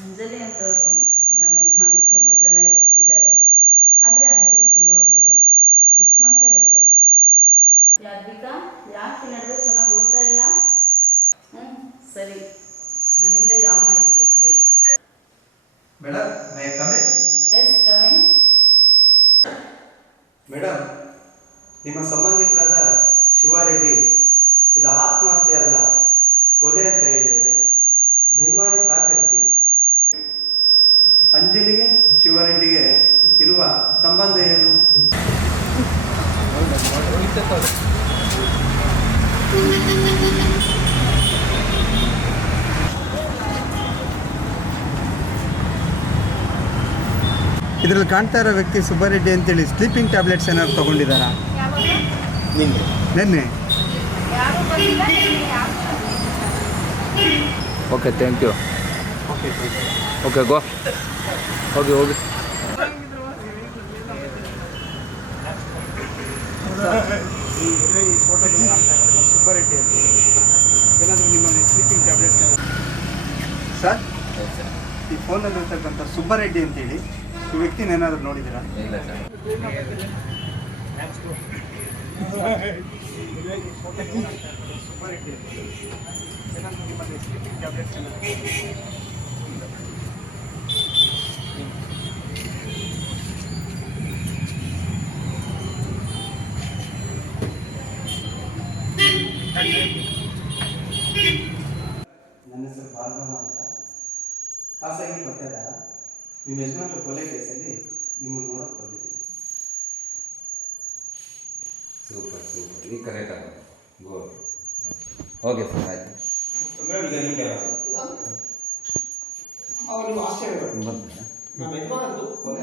ಅಂಜಲಿ ಅಂತವರು ನಮ್ಮ ಯಜಮಾನಿ ತುಂಬ ಜನ ಇದ್ದಾರೆ, ಆದರೆ ಅಂಜಲಿ ತುಂಬ ಒಳ್ಳೆಯವಳು. ಇಷ್ಟು ಮಾತ್ರ ಹೇಳ್ಬೋದು. ಯಾರ್ಬಿಕಾ, ಯಾಕೆ ನಡುವೆ ಚೆನ್ನಾಗಿ ಓದ್ತಾ ಇಲ್ಲ? ಸರಿ, ನನ್ನಿಂದ ಯಾವ ಮಾಹಿತಿ ಬೇಕು ಹೇಳಿ. Madam, my coming? Yes, coming. Madam, ನಿಮ್ಮ ಸಂಬಂಧಿಕರಾದ ಶಿವಾರೆಡ್ಡಿ ಇದು ಆತ್ಮಹತ್ಯೆ ಅಲ್ಲ, ಕೊಲೆ ಅಂತ ಹೇಳಿದರೆ ದಯಮಾಡಿ ಸಹಕರಿಸಿ. ಅಂಜಲಿಗೆ ಶಿವಾರೆಡ್ಡಿಗೆ ಇರುವ ಸಂಬಂಧ ಏನು? ಇದರಲ್ಲಿ ಕಾಣ್ತಾ ಇರೋ ವ್ಯಕ್ತಿ ಸುಬ್ಬಾರೆಡ್ಡಿ ಅಂತೇಳಿ ಸ್ಲೀಪಿಂಗ್ ಟ್ಯಾಬ್ಲೆಟ್ಸ್ ಏನಾದ್ರು ತಗೊಂಡಿದ್ದಾರಾ? ನಿನ್ನೆ. Okay, thank you. Okay, go. ಹೋಗಿ ಹೋಗಿ. ಈ ಫೋಟೋದಲ್ಲಿ ಸುಬ್ಬಾರೆಡ್ಡಿ ಅಂತ ಏನಾದರೂ ನಿಮ್ಮಲ್ಲಿ ಸ್ಲೀಪಿಂಗ್ ಟ್ಯಾಬ್ಲೆಟ್ಸ್ ಸರ್? ಈ ಫೋನಲ್ಲಿ ಇರ್ತಕ್ಕಂಥ ಸುಬ್ಬಾರೆಡ್ಡಿ ಅಂತೇಳಿ ಈ ವ್ಯಕ್ತಿನ ಏನಾದರೂ ನೋಡಿದ್ದೀರಾ? ಇಲ್ಲ ಸರ್. ಸುಬ್ಬಾರೆಡ್ಡಿ ಏನಾದರೂ ನಿಮ್ಮಲ್ಲಿ ಸ್ಲೀಪಿಂಗ್ ಟ್ಯಾಬ್ಲೆಟ್ಸ್ ನನ್ನ ಹೆಸರು ಭಾರ್ಗವ ಅಂತ, ಖಾಸಗಿ ಪತ್ತೆದಾರ. ನಿಮ್ಮ ಯಜಮಾನ್ರ ಕೊಲೆ ಕೇಸಲ್ಲಿ ನಿಮ್ಮನ್ನು ನೋಡೋಕೆ ಬಂದಿದ್ದೀನಿ. ಸೂಪರ್ ಸೂಪರ್, ಈಗ ಕರೆಕ್ಟ್ ಆಗ ಗೋ. ಓಕೆ ಸರ್, ಆಯ್ತು. ಅವರು ಆಶ್ಚರ್ಯ ಬಂತ. ನಮ್ಮ ಯಜಮಾನದ್ದು ಕೊಲೆ